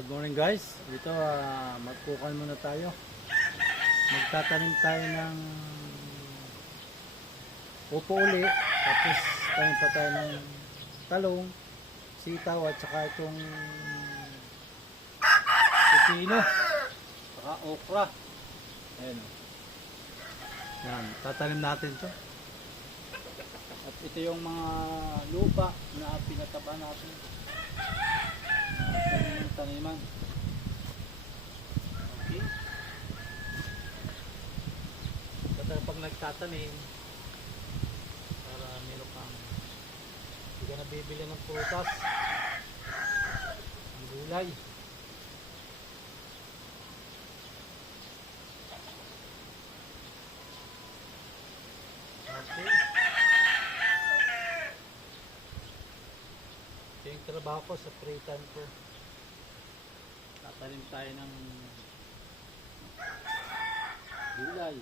Good morning guys. Dito magpukal muna tayo. Magtatanim tayo ng upo uli. Tapos tanim pa tayo ng talong, sitaw at saka itong pipino. Saka okra. Ayan. Yan. Tatanim natin to. At ito yung mga lupa na pinataba natin. Taniman. Okay. Kasi pag nagtatanim, para meron kang hindi ka nabibili ng prutas, ang gulay. Okay. Ito yung trabaho ko sa free time ko. Tatanim tayo ng gulay.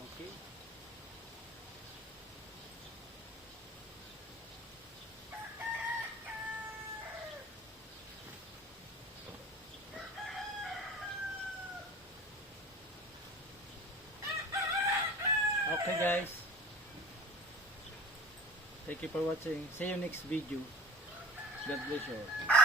Okay. Okay guys. Thank you for watching. See you next video. God bless you.